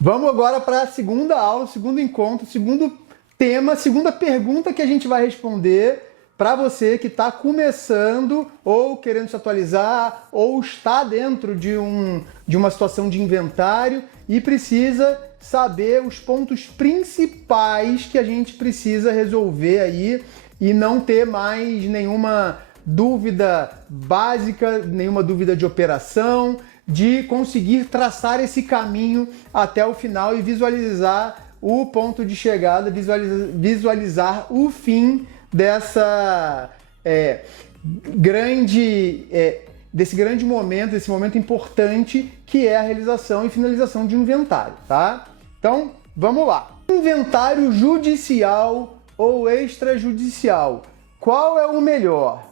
Vamos agora para a segunda aula, segundo encontro, segundo tema, segunda pergunta que a gente vai responder para você que está começando ou querendo se atualizar ou está dentro de uma situação de inventário e precisa saber os pontos principais que a gente precisa resolver aí e não ter mais nenhuma dúvida básica, nenhuma dúvida de operação, de conseguir traçar esse caminho até o final e visualizar o ponto de chegada, visualizar o fim dessa desse grande momento, desse momento importante que é a realização e finalização de um inventário, tá? Então, vamos lá. Inventário judicial ou extrajudicial, qual é o melhor?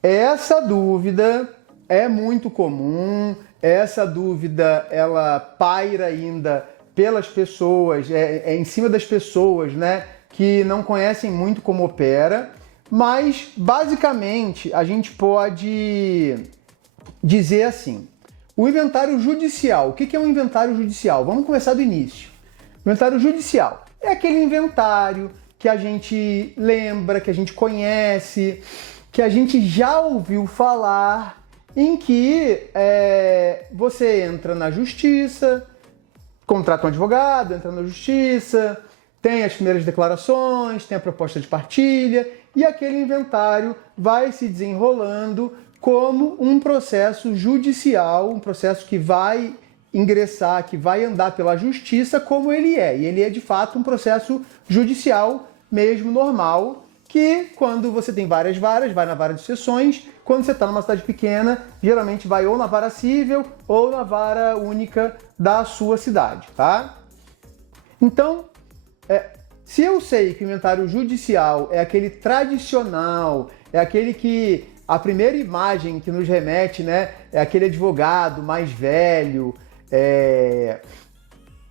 Essa dúvida é muito comum, essa dúvida ela paira ainda pelas pessoas, é em cima das pessoas, né, que não conhecem muito como opera, mas basicamente a gente pode dizer assim, o inventário judicial, o que é um inventário judicial? Vamos começar do início. O inventário judicial é aquele inventário que a gente lembra, que a gente conhece, que a gente já ouviu falar, em que você entra na justiça, contrata um advogado, entra na justiça, tem as primeiras declarações, tem a proposta de partilha, e aquele inventário vai se desenrolando como um processo judicial, um processo que vai ingressar, que vai andar pela justiça como ele é. E ele é, de fato, um processo judicial mesmo normal, que quando você tem várias varas, vai na vara de seções. Quando você está numa cidade pequena, geralmente vai ou na vara cível ou na vara única da sua cidade, tá? Então, se eu sei que o inventário judicial é aquele tradicional, é aquele que a primeira imagem que nos remete, né, é aquele advogado mais velho,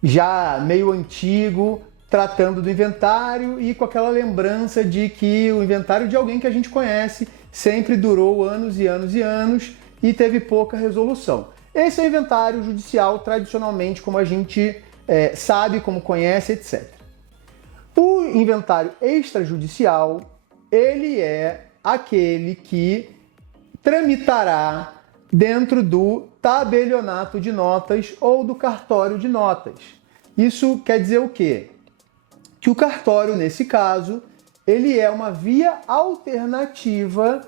já meio antigo, tratando do inventário e com aquela lembrança de que o inventário de alguém que a gente conhece sempre durou anos e anos e anos e teve pouca resolução. Esse é o inventário judicial tradicionalmente, como a gente sabe, como conhece, etc. O inventário extrajudicial, ele é aquele que tramitará dentro do tabelionato de notas ou do cartório de notas. Isso quer dizer o quê? Que o cartório, nesse caso, ele é uma via alternativa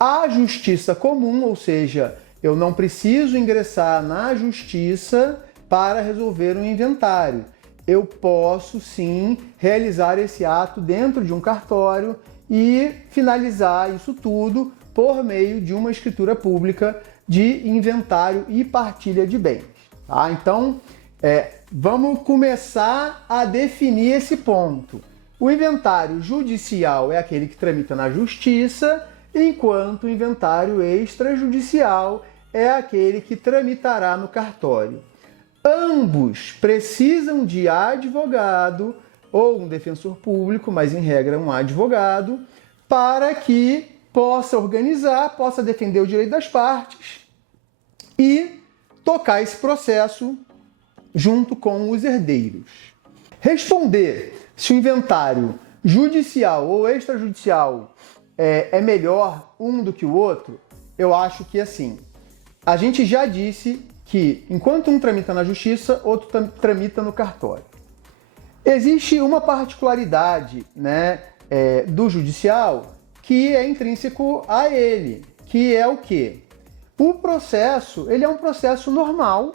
à justiça comum, ou seja, eu não preciso ingressar na justiça para resolver um inventário. Eu posso, sim, realizar esse ato dentro de um cartório e finalizar isso tudo por meio de uma escritura pública de inventário e partilha de bens. Tá? Então, vamos começar a definir esse ponto. O inventário judicial é aquele que tramita na justiça, enquanto o inventário extrajudicial é aquele que tramitará no cartório. Ambos precisam de advogado ou um defensor público, mas em regra um advogado, para que possa organizar, possa defender o direito das partes e tocar esse processo junto com os herdeiros. Responder se o inventário judicial ou extrajudicial é melhor um do que o outro, eu acho que assim, a gente já disse que enquanto um tramita na justiça, outro tramita no cartório. Existe uma particularidade, né, do judicial que é intrínseco a ele, que é o quê? O processo, ele é um processo normal,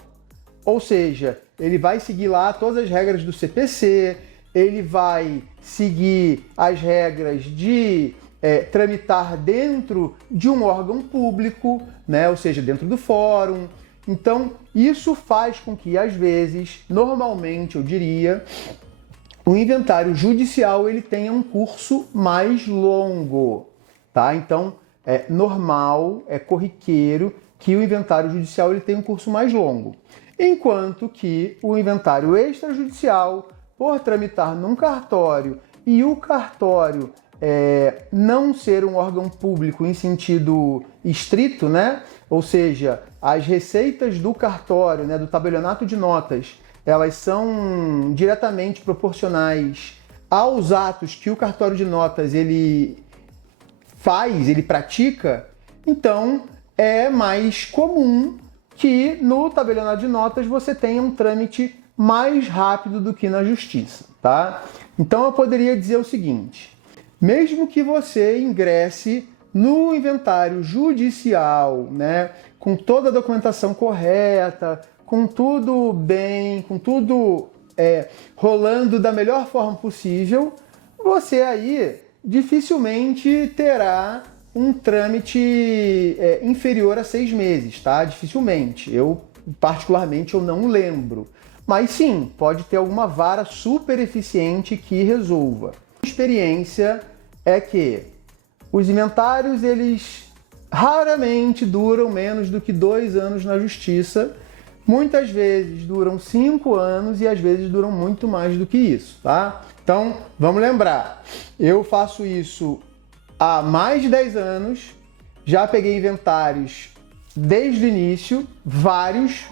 ou seja, ele vai seguir lá todas as regras do CPC, ele vai seguir as regras de tramitar dentro de um órgão público, né? Ou seja, dentro do fórum. Então, isso faz com que, às vezes, normalmente, eu diria, o inventário judicial ele tenha um curso mais longo, tá? Então, é normal, é corriqueiro que o inventário judicial ele tenha um curso mais longo. Enquanto que o inventário extrajudicial, por tramitar num cartório e o cartório não ser um órgão público em sentido estrito, né? Ou seja, as receitas do cartório, né, do tabelionato de notas, elas são diretamente proporcionais aos atos que o cartório de notas ele pratica, então é mais comum que no tabelionato de notas você tenha um trâmite mais rápido do que na justiça, tá? Então eu poderia dizer o seguinte: mesmo que você ingresse no inventário judicial, né, com toda a documentação correta, com tudo bem, com tudo rolando da melhor forma possível, você aí dificilmente terá um trâmite inferior a 6 meses, tá? Dificilmente. Particularmente, eu não lembro. Mas sim, pode ter alguma vara super eficiente que resolva. A experiência é que os inventários, eles raramente duram menos do que 2 anos na justiça. Muitas vezes duram 5 anos e às vezes duram muito mais do que isso, tá? Então, vamos lembrar, eu faço isso há mais de 10 anos, já peguei inventários desde o início, vários,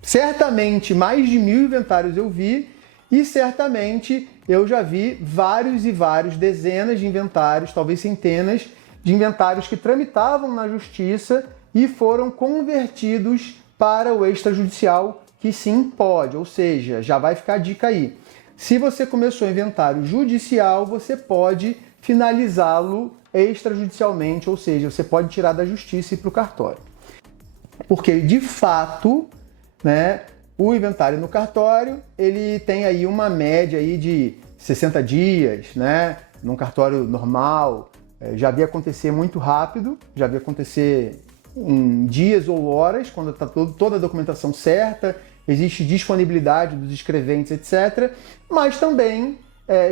certamente mais de 1000 inventários eu vi, e certamente eu já vi vários e vários, dezenas de inventários, talvez centenas de inventários que tramitavam na justiça e foram convertidos para o extrajudicial, que sim pode, ou seja, já vai ficar a dica aí. Se você começou inventário judicial, você pode finalizá-lo extrajudicialmente, ou seja, você pode tirar da justiça e ir para o cartório. Porque, de fato, né, o inventário no cartório, ele tem aí uma média aí de 60 dias, né, num cartório normal. Já vi acontecer muito rápido, já vi acontecer em dias ou horas, quando está toda a documentação certa, existe disponibilidade dos escreventes, etc. Mas também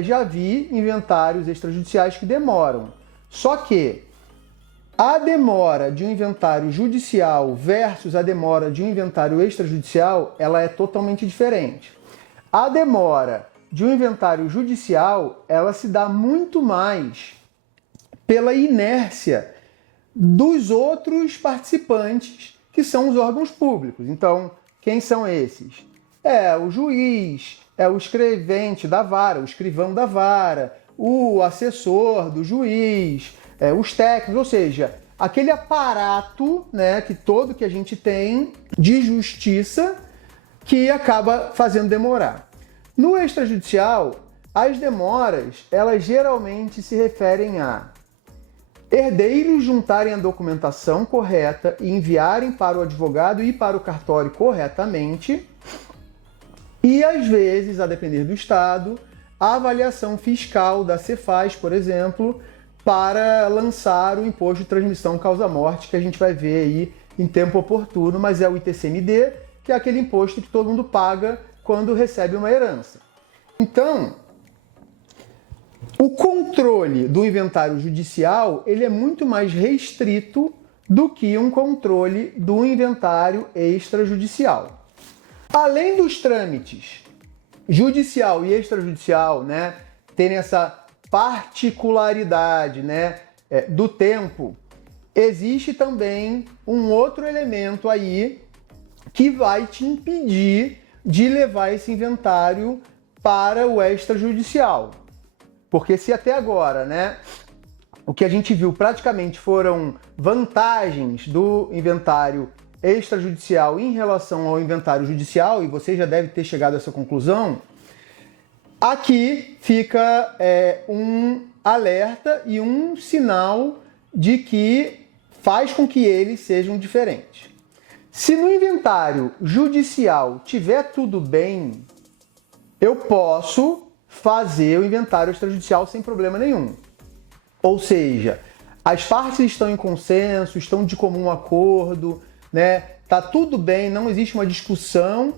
já vi inventários extrajudiciais que demoram. Só que a demora de um inventário judicial versus a demora de um inventário extrajudicial, ela é totalmente diferente. A demora de um inventário judicial, ela se dá muito mais pela inércia dos outros participantes, que são os órgãos públicos. Então, quem são esses? É o juiz, é o escrevente da vara, o escrivão da vara, o assessor do juiz, os técnicos, ou seja, aquele aparato, né, que a gente tem de justiça que acaba fazendo demorar. No extrajudicial, as demoras, elas geralmente se referem a herdeiros juntarem a documentação correta e enviarem para o advogado e para o cartório corretamente. E, às vezes, a depender do estado, a avaliação fiscal da Cefaz, por exemplo, para lançar o imposto de transmissão causa-morte, que a gente vai ver aí em tempo oportuno, mas é o ITCMD, que é aquele imposto que todo mundo paga quando recebe uma herança. Então, o controle do inventário judicial, ele é muito mais restrito do que um controle do inventário extrajudicial. Além dos trâmites judicial e extrajudicial, né, terem essa particularidade, né, do tempo, existe também um outro elemento aí que vai te impedir de levar esse inventário para o extrajudicial. Porque se até agora, né, o que a gente viu praticamente foram vantagens do inventário extrajudicial em relação ao inventário judicial, e você já deve ter chegado a essa conclusão, aqui fica um alerta e um sinal de que faz com que eles sejam diferentes. Se no inventário judicial tiver tudo bem, eu posso fazer o inventário extrajudicial sem problema nenhum. Ou seja, as partes estão em consenso, estão de comum acordo, né? Tá tudo bem, não existe uma discussão.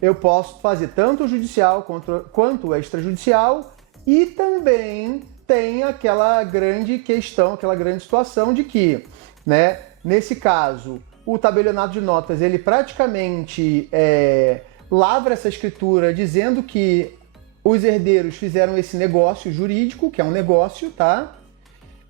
Eu posso fazer tanto o judicial quanto o extrajudicial, e também tem aquela grande questão, aquela grande situação de que, né, nesse caso, o tabelionato de notas, ele praticamente lavra essa escritura dizendo que os herdeiros fizeram esse negócio jurídico, que é um negócio, tá?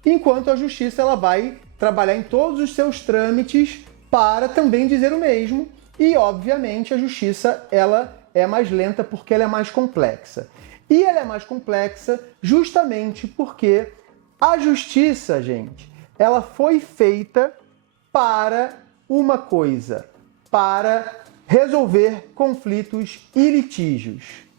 Enquanto a justiça, ela vai trabalhar em todos os seus trâmites para também dizer o mesmo. E, obviamente, a justiça, ela é mais lenta porque ela é mais complexa. E ela é mais complexa justamente porque a justiça, gente, ela foi feita para uma coisa, para resolver conflitos e litígios.